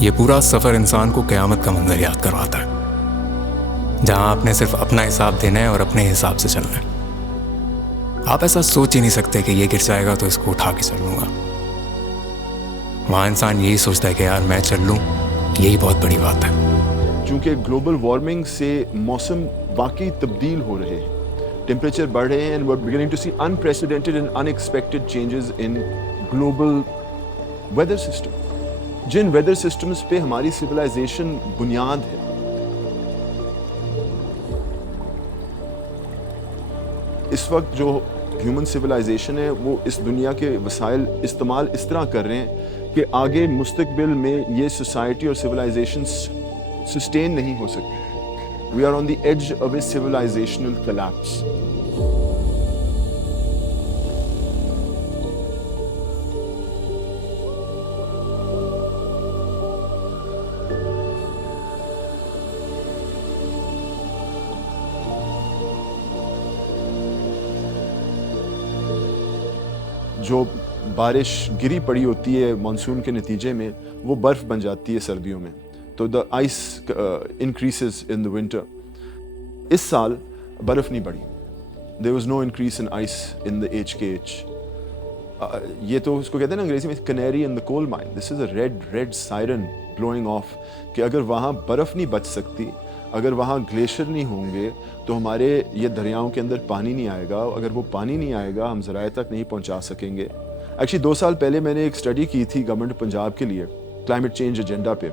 ये पूरा सफ़र इंसान को क़यामत का मंजर याद करवाता है, जहाँ आपने सिर्फ अपना हिसाब देना है और अपने हिसाब से चलना है। आप ऐसा सोच ही नहीं सकते कि ये गिर जाएगा तो इसको उठा के चल लूँगा। वहाँ इंसान यही सोचता है कि यार मैं चल लूँ, यही बहुत बड़ी बात है। चूँकि ग्लोबल वार्मिंग से मौसम वाकई तब्दील हो रहे हैं, टेम्परेचर बढ़ रहे हैं, and we are beginning to see unprecedented and unexpected changes in global weather system, जिन वेदर सिस्टम्स पे हमारी सिविलाइजेशन बुनियाद है। इस वक्त जो ह्यूमन सिविलाइजेशन है वो इस दुनिया के वसाइल इस्तेमाल इस तरह कर रहे हैं कि आगे मुस्तकबिल में ये सोसाइटी और सिविलाइजेशन सस्टेन नहीं हो सकती। We are on the edge of a civilizational collapse. जो बारिश गिरी पड़ी होती है मानसून के नतीजे में, वो बर्फ़ बन जाती है सर्दियों में, तो the ice increases in the winter. इस साल बर्फ़ नहीं बढ़ी, there was no increase in ice in the HKH। ये तो उसको कहते हैं ना अंग्रेजी में canary in the coal mine. This is a red siren blowing off कि अगर वहाँ बर्फ़ नहीं बच सकती, अगर वहाँ ग्लेशियर नहीं होंगे तो हमारे ये दरियाओं के अंदर पानी नहीं आएगा। अगर वो पानी नहीं आएगा हम ज़राए तक नहीं पहुँचा सकेंगे। एक्चुअली 2 साल पहले मैंने एक स्टडी की थी गवर्नमेंट पंजाब के लिए, क्लाइमेट चेंज एजेंडा पे।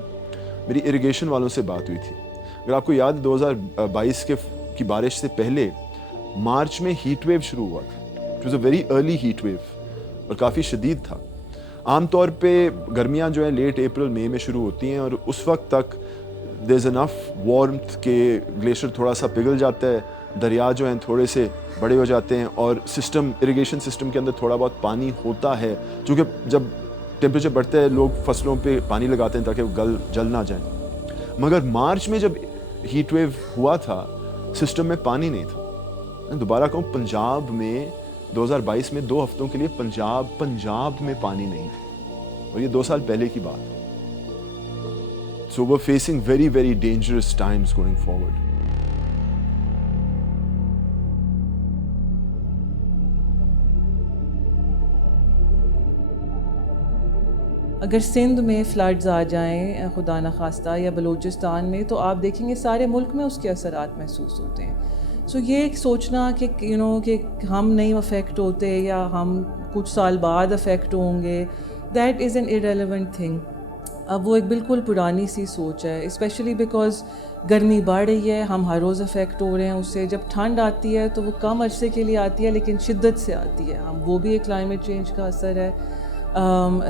मेरी इरिगेशन वालों से बात हुई थी। अगर आपको याद 2022 की बारिश से पहले मार्च में हीट वेव शुरू हुआ था। It was a very early heat wave और काफ़ी शदीद था। आमतौर पे गर्मियाँ जो हैं लेट अप्रैल मई में शुरू होती हैं और उस वक्त तक देयर इज़ इनफ वार्मथ के ग्लेशियर थोड़ा सा पिघल जाता है, दरिया जो हैं थोड़े से बड़े हो जाते हैं और सिस्टम इरिगेशन सिस्टम के अंदर थोड़ा बहुत पानी होता है। क्योंकि जब टेम्परेचर बढ़ता है लोग फसलों पे पानी लगाते हैं ताकि वो जल ना जाए। मगर मार्च में जब हीट वेव हुआ था सिस्टम में पानी नहीं था। दोबारा कहूँ, पंजाब में 2022 में 2 हफ्तों के लिए पंजाब में पानी नहीं था और ये 2 साल पहले की बात है। So we're facing very, very dangerous times going forward. अगर सिंध में फ्लड्स आ जाएं खुदा न खास्ता या बलूचिस्तान में, तो आप देखेंगे सारे मुल्क में उसके असरात महसूस होते हैं। सो ये सोचना कि कि हम नहीं अफेक्ट होते या हम कुछ साल बाद अफेक्ट होंगे, that is an irrelevant thing. अब वो एक बिल्कुल पुरानी सी सोच है, स्पेशली बिकॉज़ गर्मी बढ़ रही है, हम हर रोज़ अफेक्ट हो रहे हैं उससे। जब ठंड आती है तो वो कम अरसे के लिए आती है लेकिन शिद्दत से आती है, वो भी एक क्लाइमेट चेंज का असर है।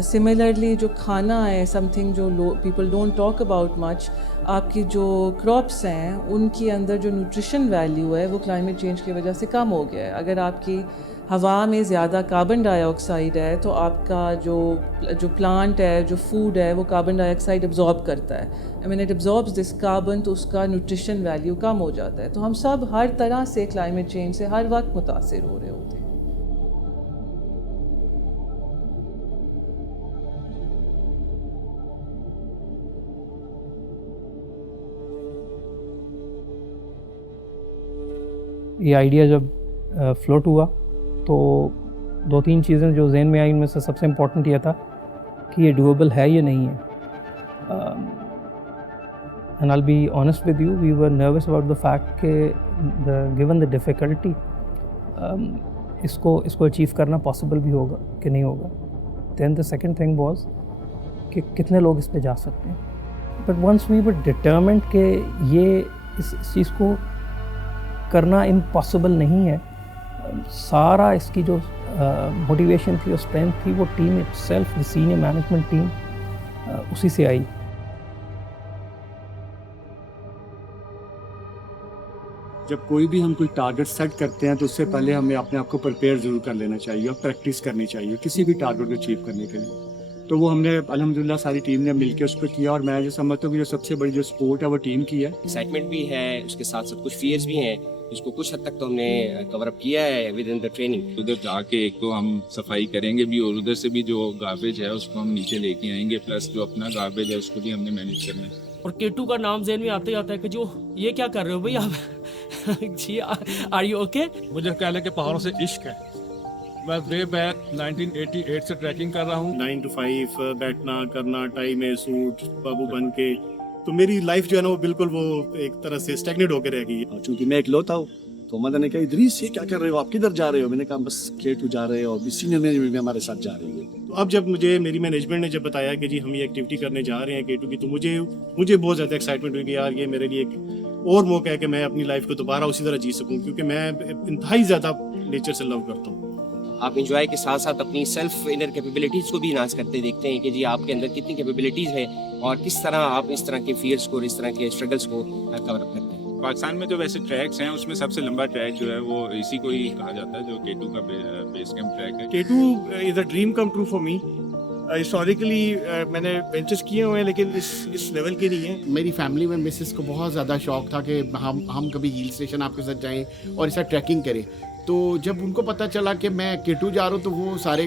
सिमिलरली जो खाना है, समथिंग जो people don't talk about much, आपकी जो क्रॉप्स हैं उनके अंदर जो न्यूट्रिशन वैल्यू है वो क्लाइमेट चेंज की वजह से कम हो गया है। अगर आपकी हवा में ज़्यादा कार्बन डाइऑक्साइड है तो आपका जो प्लांट है, जो फूड है, वो कार्बन डाइऑक्साइड एब्जॉर्ब करता है। I mean it absorbs this carbon, तो उसका न्यूट्रिशन वैल्यू कम हो जाता है। तो हम सब हर तरह से क्लाइमेट चेंज से हर वक्त मुतासिर हो रहे होते हैं। ये आइडिया जब फ्लोट हुआ तो 2-3 चीज़ें जो जहन में आई, इनमें से सबसे इम्पोर्टेंट ये था कि ये डूएबल है या नहीं है। And I will be honest with you, we were nervous about the fact कि गिवन द डिफ़िकल्टी इसको अचीव करना पॉसिबल भी होगा कि नहीं होगा। Then the second thing was कि कितने लोग इस पे जा सकते हैं। But once we were determined कि ये इस चीज़ को करना इम्पॉसिबल नहीं है, सारा इसकी जो मोटिवेशन थी और स्ट्रेंथ थी वो team itself, the senior management team, उसी से आई। जब कोई भी हम कोई टारगेट सेट करते हैं तो उससे पहले हमें अपने आप को प्रिपेयर ज़रूर कर लेना चाहिए और प्रैक्टिस करनी चाहिए किसी भी टारगेट को अचीव करने के लिए। तो वो हमने अल्हम्दुलिल्लाह सारी टीम ने मिलकर उस पर किया और मैं जो समझता हूँ कि जो सबसे बड़ी जो सपोर्ट है वो टीम की है। एक्साइटमेंट भी है, उसके साथ साथ कुछ फियर्स भी हैं इसको कुछ हद तक तो हमने कवर अप किया है विद इन द ट्रेनिंग। उधर जाके एक तो हम सफाई करेंगे भी और उधर से भी जो गार्बेज है उसको हम नीचे लेके आएंगे, प्लस जो अपना गार्बेज है उसको भी हमने मैनेज करना है। और K2 का नाम ज़हन में आते ही आता है कि जो ये क्या कर रहे हो भाई आप जी आर यू ओके? मुझे कहले के पहाड़ों से इश्क है। मैं वे बैक 1988 से ट्रैकिंग कर रहा हूँ। 9 to 5 बैठना करना, टाई में सूट बाबू बन के, तो मेरी लाइफ जो है ना वो बिल्कुल वो एक तरह से स्टैग्नेट होकर रह गई है। चूंकि मैं इकलौता हूँ तो मदन ने कहा इदरीस ये क्या कर रहे हो, आप किधर जा रहे हो? मैंने कहा बस K2 जा रहे हो, अभी सीनियर मैनेजमेंट भी हमारे साथ जा रही है। तो अब जब मुझे मेरी मैनेजमेंट ने जब बताया कि जी हम ये एक्टिविटी करने जा रहे हैं K2 की, तो मुझे बहुत ज़्यादा एक्साइटमेंट हुई कि यार ये मेरे लिए एक और मौका है कि मैं अपनी लाइफ को दोबारा उसी तरह जी सकूँ, क्योंकि मैं इंतहाई ज़्यादा नेचर से लव करता हूँ। आप इंजॉय के साथ साथ अपनी सेल्फ इनर कैपेबिलिटीज़ को भी इनहांस करते देखते हैं कि जी आपके अंदर कितनी कैपेबिलिटीज़ है और किस तरह आप इस तरह के फियर्स को और इस तरह के स्ट्रगल्स को कवर अप करते हैं। पाकिस्तान में जो वैसे ट्रैक्स हैं उसमें सबसे लंबा ट्रैक जो है वो इसी को ही कहा जाता है, जो K2 का बेस कैंप ट्रैक है। K2 is a dream come true for me. Historically मैंने वेंचर्स किए हुए हैं लेकिन इस लेवल के नहीं है। मेरी फैमिली में मिसेस को बहुत ज़्यादा शौक था कि हम कभी हिल स्टेशन आपके साथ जाएं और ऐसा ट्रैकिंग करें। तो जब उनको पता चला कि मैं K2 जा रहा हूँ तो वो सारे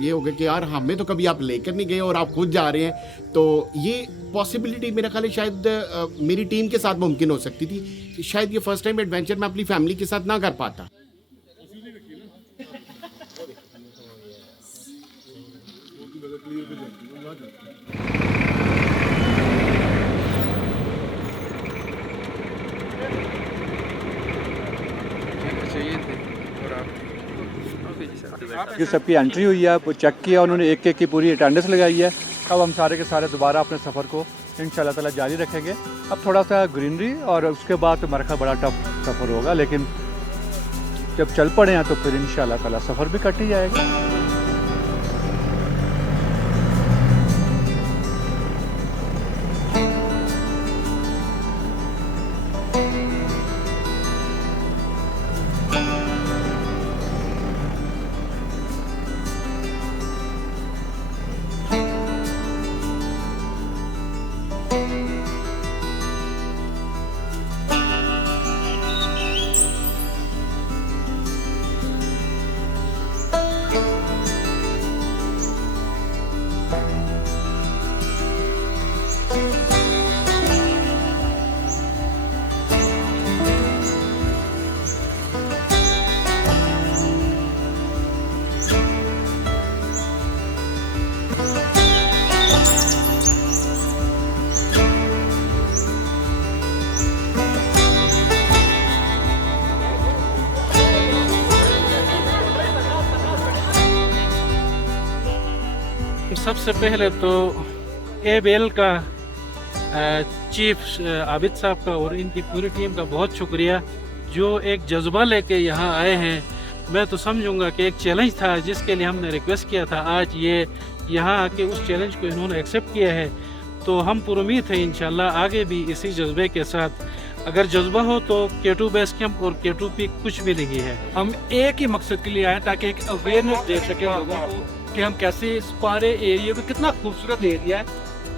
ये हो गए कि यार हमें तो कभी आप लेकर नहीं गए और आप खुद जा रहे हैं। तो ये पॉसिबिलिटी मेरा ख्याल है शायद मेरी टीम के साथ मुमकिन हो सकती थी। शायद ये फर्स्ट टाइम एडवेंचर मैं अपनी फैमिली के साथ ना कर पाता। कि सबकी एंट्री हुई है, चेक किया उन्होंने, एक एक की पूरी अटेंडेंस लगाई है। अब हम सारे के सारे दोबारा अपने सफ़र को इंशाल्लाह ताला जारी रखेंगे। अब थोड़ा सा ग्रीनरी और उसके बाद तो मेरा ख्याल बड़ा टफ सफ़र होगा, लेकिन जब चल पड़े हैं तो फिर इंशाल्लाह ताला सफ़र भी कट ही जाएगा। सबसे पहले तो ABL का चीफ आबिद साहब का और इनकी पूरी टीम का बहुत शुक्रिया, जो एक जज्बा लेके यहाँ आए हैं। मैं तो समझूंगा कि एक चैलेंज था जिसके लिए हमने रिक्वेस्ट किया था, आज ये यहाँ आके उस चैलेंज को इन्होंने एक्सेप्ट किया है। तो हम पुरुमीद हैं इंशाल्लाह आगे भी इसी जज्बे के साथ, अगर जज्बा हो तो K2 बेस कैंप और K2 पीक कुछ भी नहीं है। हम एक ही मकसद के लिए आए ताकि एक अवेयरनेस दे सकें लोगों को कि हम कैसे इस पारे एरिया को, कितना खूबसूरत एरिया है,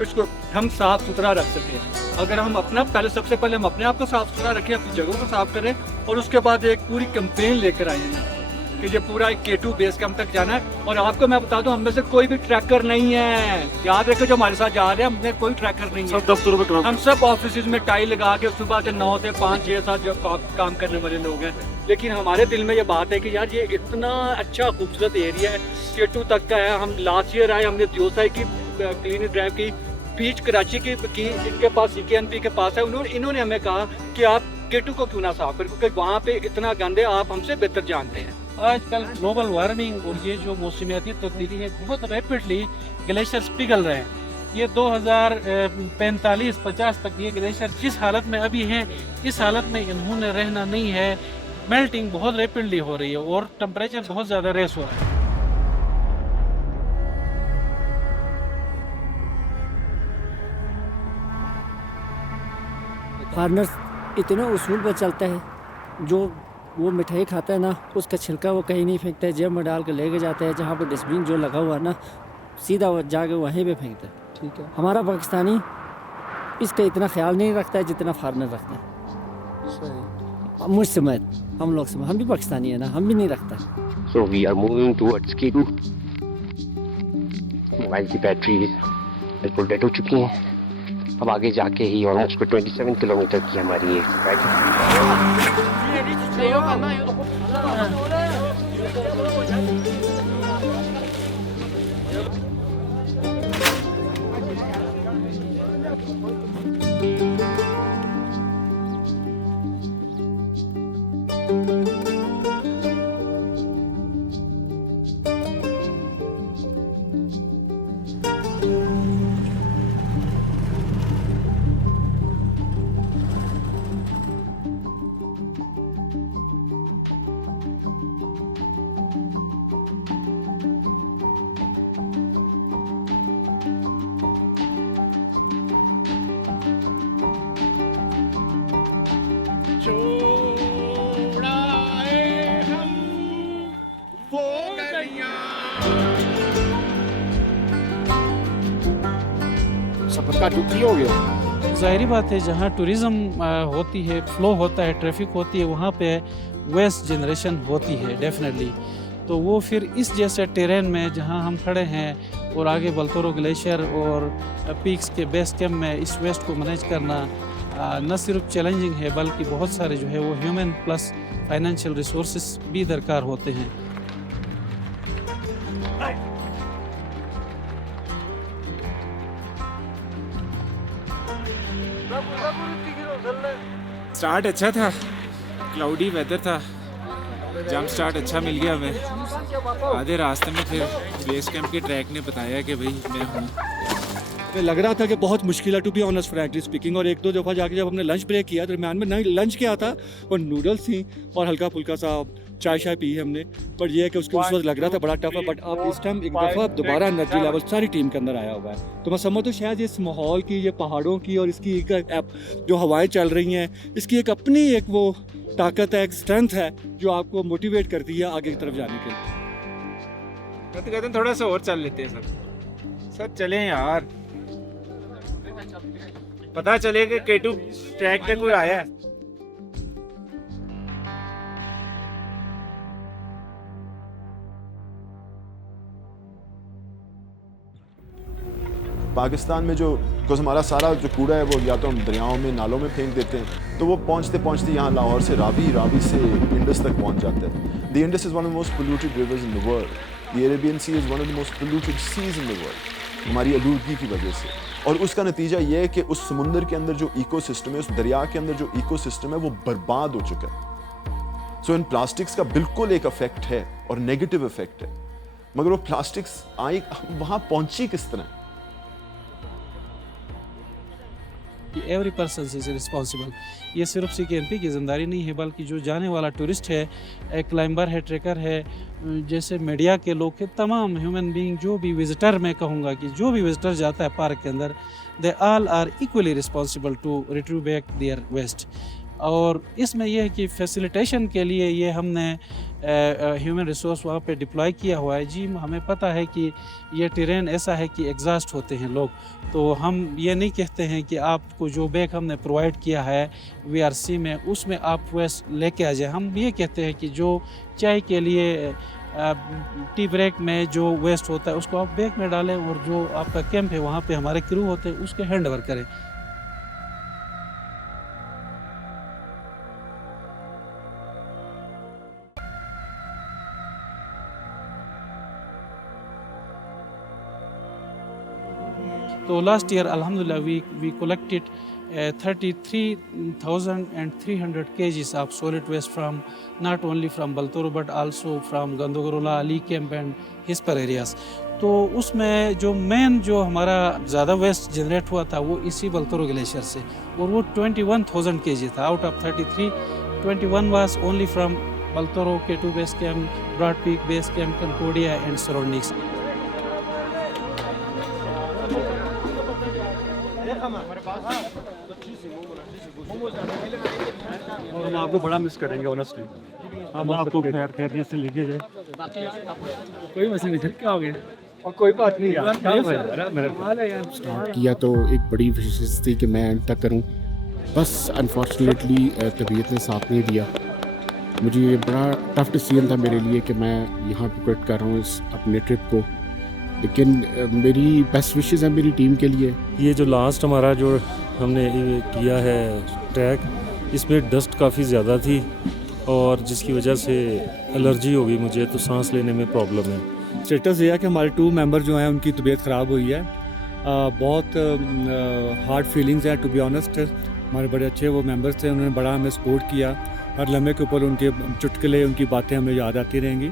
इसको हम साफ सुथरा रख सकें। अगर हम अपना सबसे पहले हम अपने आप को साफ सुथरा रखें, अपनी जगहों को साफ करें और उसके बाद एक पूरी कैंपेन लेकर आए हैं कि ये पूरा K2 बेस कैंप तक जाना है। और आपको मैं बता दूं, हम में से कोई भी ट्रैकर नहीं है, याद रखो जो हमारे साथ जा रहे हैं, हमने कोई ट्रैकर नहीं है। सब दफ्तरों में हम सब ऑफिस में टाई लगा के सुबह से 9 से 5 6 7 जो काम करने वाले लोग हैं। लेकिन हमारे दिल में ये बात है कि यार ये इतना अच्छा खूबसूरत एरिया है, K2 तक का है। हम लास्ट ईयर आए, हमने दियोसाई की क्लीनिक ड्राइव की, बीच कराची की इनके पास CKNP के पास है। इन्होंने हमें कहा कि आप K2 को क्यों ना साफ करें, क्योंकि वहाँ पे इतना गंद है, आप हमसे बेहतर जानते हैं। आजकल ग्लोबल वार्मिंग और ये जो मौसमियाती तब्दीली है, बहुत रैपिडली ग्लेशियर्स पिघल रहे हैं। ये 2045-50 तक ये ग्लेशियर जिस हालत में अभी हैं, इस हालत में इन्होंने रहना नहीं है। मेल्टिंग बहुत रैपिडली हो रही है और टेम्परेचर बहुत ज़्यादा रेस हो रहा है। फार्नर्स इतने उसूल पर चलता है, जो वो मिठाई खाता है ना, उसका छिलका वो कहीं नहीं फेंकता है, जेब में डाल के लेके जाता है। जहाँ पर डस्टबिन जो लगा हुआ है ना, सीधा वो जाके वहीं पे फेंकता है। ठीक है, हमारा पाकिस्तानी इसका इतना ख्याल नहीं रखता है जितना फार्नर रखता है। मुझ समेत, हम लोग समेत, हम भी पाकिस्तानी है ना, हम भी नहीं रखता। So we are moving towards K2। Mobile की बैटरी बिल्कुल डेड हो चुकी है। अब आगे जाके ही ऑलमोस्ट 27 किलोमीटर की हमारी ये सफर का टुकड़ी हो गया। ज़ाहिरी बात है, जहाँ टूरिज़्म होती है, फ्लो होता है, ट्रैफिक होती है, वहाँ पे वेस्ट जनरेशन होती है डेफिनेटली। तो वो फिर इस जैसे टेरेन में जहाँ हम खड़े हैं और आगे बल्तोरो ग्लेशियर और पीक्स के बेस कैम्प में इस वेस्ट को मैनेज करना न सिर्फ चैलेंजिंग है, बल्कि बहुत सारे जो है वो ह्यूमन प्लस फाइनेंशियल रिसोर्सेज भी दरकार होते हैं। स्टार्ट अच्छा था, क्लाउडी वेदर था, जंप स्टार्ट अच्छा मिल गया हमें। आधे रास्ते में फिर बेस कैंप के ट्रैक ने बताया कि भाई मैं हूँ। हमें लग रहा था कि बहुत मुश्किल है to be honest frankly speaking, और एक दो दफ़ा जाके जब हमने लंच ब्रेक किया दरम्यान में, नहीं लंच क्या था और नूडल्स थी और हल्का फुल्का सा चाय शाय पी हमने। पर यह है कि उसको उस वक्त लग रहा था बड़ा टफ है, बट अब इस टाइम एक दफ़ा दोबारा एनर्जी लेवल सारी टीम के अंदर आया हुआ है। तो मैं समझता हूँ शायद इस माहौल की, ये पहाड़ों की और इसकी जो हवाएं चल रही हैं, इसकी एक अपनी एक वो ताकत है, एक स्ट्रेंथ है जो आपको मोटिवेट करती है आगे की तरफ जाने के लिए। कहते कहते थोड़ा सा और चल लेते हैं सर चलें यार, पता चले कि K2 ट्रैक पे कोई आया है। पाकिस्तान में जो बिकॉज हमारा सारा जो कूड़ा है वो या तो हम दरियाओं में, नालों में फेंक देते हैं, तो वो पहुँचते पहुँचते यहाँ लाहौर से रावी से इंडस तक पहुँच जाता है। The Indus is one of the most polluted rivers in the world. The Arabian sea is one of the most polluted seas in the world, हमारी आलूदगी की वजह से। और उसका नतीजा ये है कि उस समुंदर के अंदर जो इकोसिस्टम है, उस दरिया के अंदर जो इकोसिस्टम है, वो बर्बाद हो चुका है। सो इन प्लास्टिक्स का बिल्कुल एक इफेक्ट है और नेगेटिव इफेक्ट है, मगर वो प्लास्टिक्स आई वहाँ पहुँची किस तरह? Every person is responsible. ये सिर्फ CKMP की जिम्मेदारी नहीं है, बल्कि जो जाने वाला टूरिस्ट है, क्लाइंबर है, ट्रेकर है, जैसे मीडिया के लोग के, तमाम ह्यूमन बीइंग, जो भी विजिटर, मैं कहूँगा कि जो भी विजिटर जाता है पार्क के अंदर, they all are equally responsible to retrieve back their waste. और इसमें यह है कि फैसिलिटेशन के लिए ये हमने ह्यूमन रिसोर्स वहाँ पे डिप्लॉय किया हुआ है। जी हमें पता है कि ये टेरेन ऐसा है कि एग्जॉस्ट होते हैं लोग, तो हम ये नहीं कहते हैं कि आपको जो बैग हमने प्रोवाइड किया है VRC में उसमें आप वेस्ट लेके आ जाए। हम ये कहते हैं कि जो चाय के लिए टी ब्रेक में जो वेस्ट होता है उसको आप बैग में डालें, और जो आपका कैंप है वहाँ पे हमारे क्रू होते हैं उसके हैंड ओवर करें। तो लास्ट ईयर अल्हम्दुलिल्लाह we collected 33,300 kgs of solid waste from not only from Baltoro but also from Gandogorola, Ali Camp and Hisper areas। तो उसमें जो मेन जो हमारा ज़्यादा वेस्ट जनरेट हुआ था वो इसी बल्तोरो ग्लेशियर से, और वो 21,000 kg था। Out of 33, 21 was only from Baltoro, K2 base camp, Broad Peak base camp, Concordia and surroundings। और हम आपको बड़ा मिस करेंगे ऑनेस्टली। हम आपको खैरियत से लेके जाए, कोई मसला नहीं, क्या हो गया और कोई बात नहीं यार, क्या हो रहा है मेरे किया तो एक बड़ी विशेष थी कि मैं एंड तक करूं, बस अनफॉर्चुनेटली तबीयत ने साथ नहीं दिया। मुझे ये बड़ा टफ डिसीजन था मेरे लिए कि मैं यहाँ पे क्विट कर रहा हूँ इस अपने ट्रिप को, लेकिन मेरी बेस्ट विशेस हैं मेरी टीम के लिए। ये जो लास्ट हमारा जो हमने किया है ट्रैक, इसमें डस्ट काफ़ी ज़्यादा थी और जिसकी वजह से एलर्जी हो गई मुझे, तो सांस लेने में प्रॉब्लम है। स्टेटस ये है कि हमारे 2 मेंबर जो हैं उनकी तबीयत ख़राब हुई है। बहुत हार्ड फीलिंग्स हैं टू बी ऑनेस्ट। हमारे बड़े अच्छे वो मेंबर्स थे, उन्होंने बड़ा हमें सपोर्ट किया। हर लम्हे के ऊपर उनके चुटकुले, उनकी बातें हमें याद आती रहेंगी।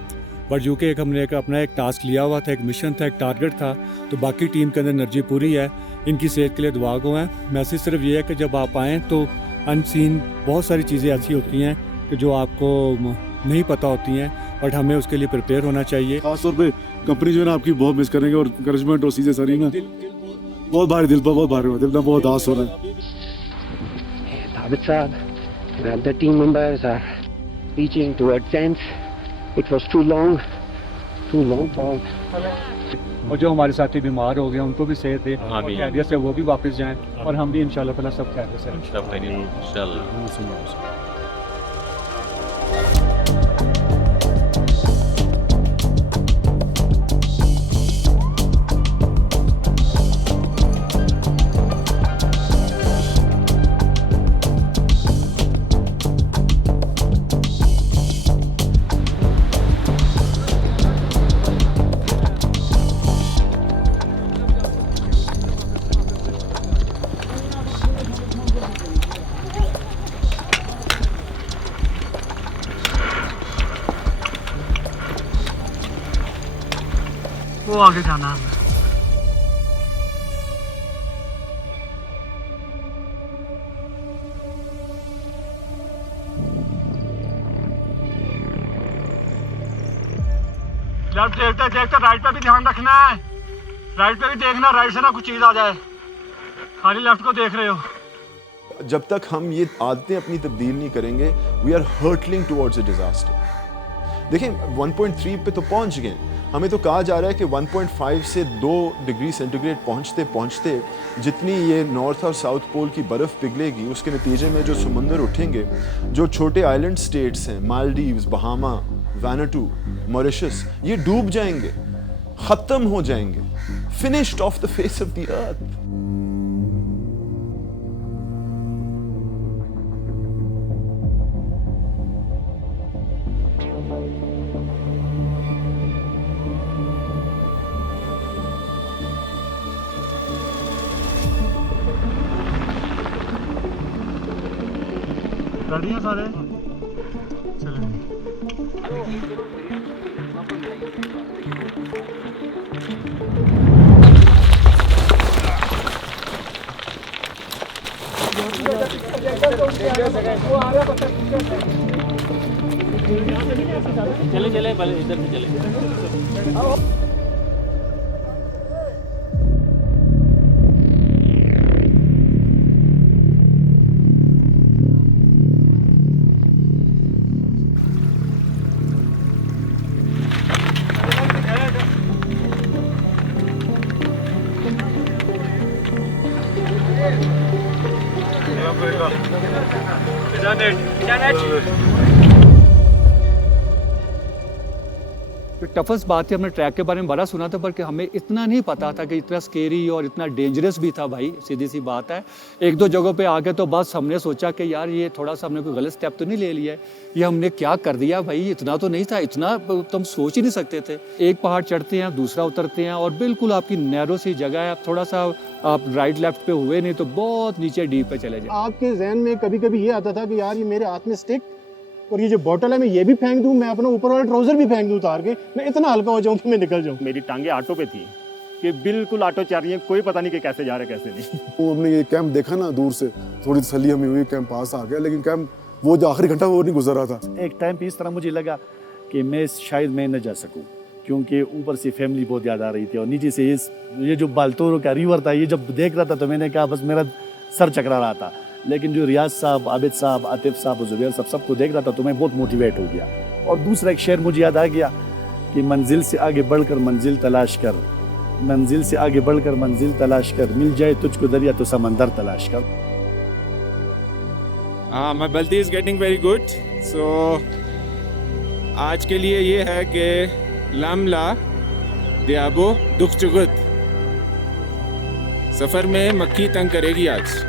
बट जो कि हमने अपना एक टास्क लिया हुआ था, एक मिशन था, एक टारगेट था, तो बाकी टीम के अंदर एनर्जी पूरी है। इनकी सेहत के लिए दुआ गो हैं। मैसेज सिर्फ ये है कि जब आप आएँ तो अनसीन बहुत सारी चीज़ें ऐसी होती हैं कि जो आपको नहीं पता होती हैं, बट हमें उसके लिए प्रिपेयर होना चाहिए। खासतौर पे कंपनी जो है ना आपकी बहुत मिस करेंगे, और इंकरेजमेंट और चीज़ें सारी ना बहुत भारी, दिल पर बहुत भारी हुआ, दिल में बहुत आस हो रहा है। Abid Saab and the team members are reaching towards ends. It was too long for. और जो हमारे साथी बीमार हो गए उनको भी सेहत दे, खैरियत से वो भी वापस जाएं, और हम भी इंशाल्लाह ताला सब खैरियत से इंशाल्लाह। वो आगे जाना है। लेफ्ट देखते देखते राइट पे भी ध्यान रखना है। राइट पे भी देखना, राइट से ना कुछ चीज़ आ जाए। खाली लेफ्ट को देख रहे हो। जब तक हम ये आदतें अपनी तब्दील नहीं करेंगे, we are hurtling towards a disaster. देखें 1.3 पे तो पहुंच गए, हमें तो कहा जा रहा है कि 1.5 से 2 डिग्री सेंटीग्रेड पहुंचते पहुंचते जितनी ये नॉर्थ और साउथ पोल की बर्फ़ पिघलेगी, उसके नतीजे में जो समुंदर उठेंगे, जो छोटे आइलैंड स्टेट्स हैं, मालदीव्स, बहामा, वानुअतु, मॉरिशस, ये डूब जाएंगे, ख़त्म हो जाएंगे, finished of the face of the earth. कर दिया सारे, चलें। चले पहले इधर से चले। टफेस्ट बात थी, हमने ट्रैक के बारे में बड़ा सुना था, पर कि हमें इतना नहीं पता था कि इतना स्केरी और इतना डेंजरस भी था भाई। सीधी सी बात है, 1-2 जगहों पे आके तो बस हमने सोचा कि यार ये थोड़ा सा हमने कोई गलत स्टेप तो नहीं ले लिया है, ये हमने क्या कर दिया भाई, इतना तो नहीं था, इतना तो हम सोच ही नहीं सकते थे। एक पहाड़ चढ़ते हैं, दूसरा उतरते हैं, और बिल्कुल आपकी नैरो सी जगह है, थोड़ा सा आप राइट लेफ्ट पे हुए नहीं तो बहुत नीचे डीप पे चले जाए। आपके जहन में कभी कभी ये आता था कि यार ये मेरे हाथ में स्टिक और ये जो बॉटल है मैं ये भी फेंक दूं, मैं अपना ऊपर वाला ट्राउजर भी फेंक दूं उतार के, मैं इतना हल्का हो जाऊं कि मैं निकल जाऊं। मेरी टांगे ऑटो पे थी कि बिल्कुल ऑटो चल रही है, कोई पता नहीं कि कैसे जा रहे कैसे नहीं। वो हमने ये कैंप देखा ना दूर से, थोड़ी तसल्ली हमें हुई, कैंप पास आ गया, लेकिन कैंप वो जो आखिरी घंटा वो नहीं गुजर रहा था। एक टाइम पे इस तरह मुझे लगा कि मैं शायद मैं न जा सकूं, क्योंकि ऊपर से फैमिली बहुत याद आ रही थी और नीचे से ये जो बाल्तोरो का रिवर था, ये जब देख रहा था तो मैंने कहा बस मेरा सर चकरा रहा था। लेकिन जो रियाज साहब, आबिद साहब, आतिफ साहब, जुबैर साहब सबको देख रहा था तो मैं बहुत मोटिवेट हो गया। और दूसरा एक शेर मुझे याद आ गया कि मंजिल से आगे बढ़कर मंजिल तलाश कर, मंजिल से आगे बढ़कर मंजिल तलाश कर, मिल जाए तुझको दरिया तो समंदर तलाश कर। हाँ, my Balti is getting very good. So आज के लिए ये है कि लामला दियाबो दुख चुगत. सफ़र में मक्खी तंग करेगी आज.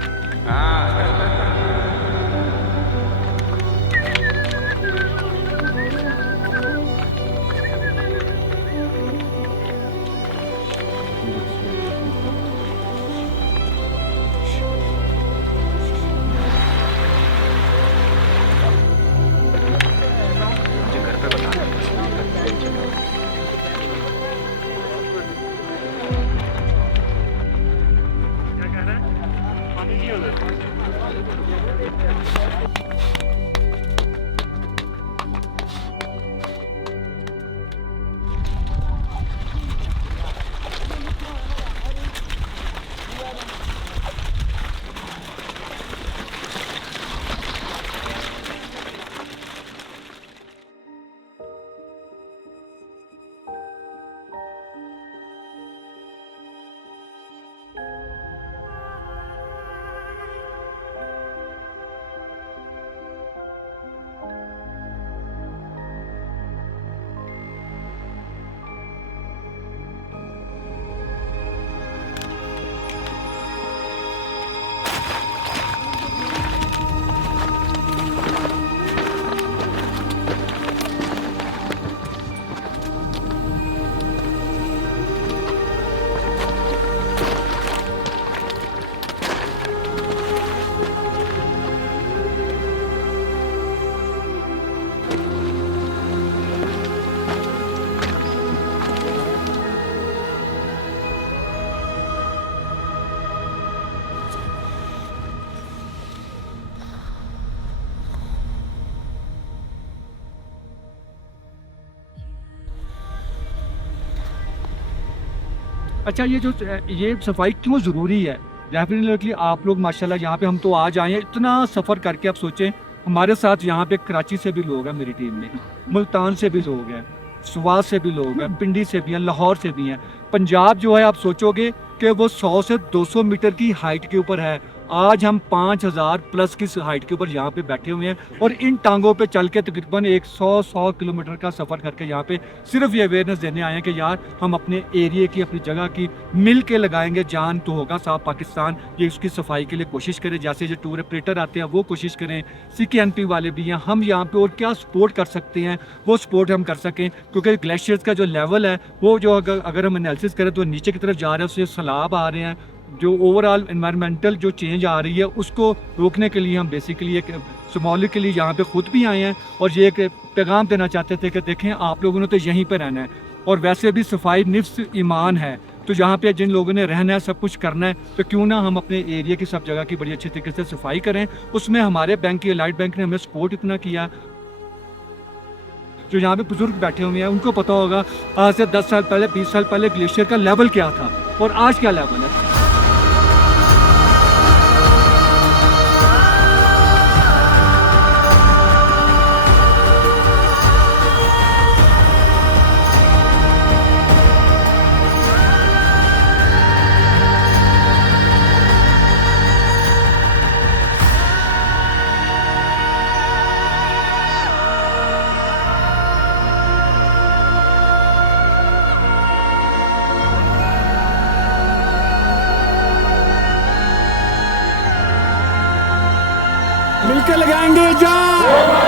अच्छा, ये सफाई क्यों ज़रूरी है? डेफिनेटली आप लोग माशाल्लाह यहाँ पे हम तो आज आए हैं, इतना सफ़र करके आप सोचें. हमारे साथ यहाँ पे कराची से भी लोग हैं, मेरी टीम में मुल्तान से भी लोग हैं, सुवास से भी लोग हैं, पिंडी से भी हैं, लाहौर से भी हैं. पंजाब जो है आप सोचोगे कि वो 100 से 200 मीटर की हाइट के ऊपर है. आज हम 5000 प्लस की हाइट के ऊपर यहाँ पे बैठे हुए हैं और इन टांगों पे चल के तकरीबन 100 किलोमीटर का सफ़र करके यहाँ पे सिर्फ ये अवेयरनेस देने आए हैं कि यार हम अपने एरिए की, अपनी जगह की मिल के लगाएंगे जान तो होगा साफ पाकिस्तान. ये उसकी सफाई के लिए कोशिश करें, जैसे जो टूर ऑपरेटर आते हैं वो कोशिश करें, CKNP वाले भी हैं. हम यहाँ पे और क्या सपोर्ट कर सकते हैं वो सपोर्ट हम कर सकें, क्योंकि ग्लेशियर्स का जो लेवल है वो जो अगर हम एनालिसिस करें तो नीचे की तरफ जा रहा है, उससे सैलाब आ रहे हैं. जो ओवरऑल एनवायरमेंटल जो चेंज आ रही है उसको रोकने के लिए हम बेसिकली एक सिम्बॉलिकली यहाँ पे खुद भी आए हैं और ये एक पैगाम देना चाहते थे कि देखें आप लोगों ने तो यहीं पे रहना है और वैसे भी सफाई निफ्स ईमान है. तो जहाँ पे जिन लोगों ने रहना है, सब कुछ करना है, तो क्यों ना हम अपने एरिया की सब जगह की बड़ी अच्छी तरीके से सफाई करें. उसमें हमारे बैंक की लाइट बैंक ने हमें सपोर्ट इतना किया. जो यहाँ पे बुजुर्ग बैठे हुए हैं उनको पता होगा आज से 10 साल पहले, 20 साल पहले ग्लेशियर का लेवल क्या था और आज क्या लेवल है. मिलकर लगाएंगे जान.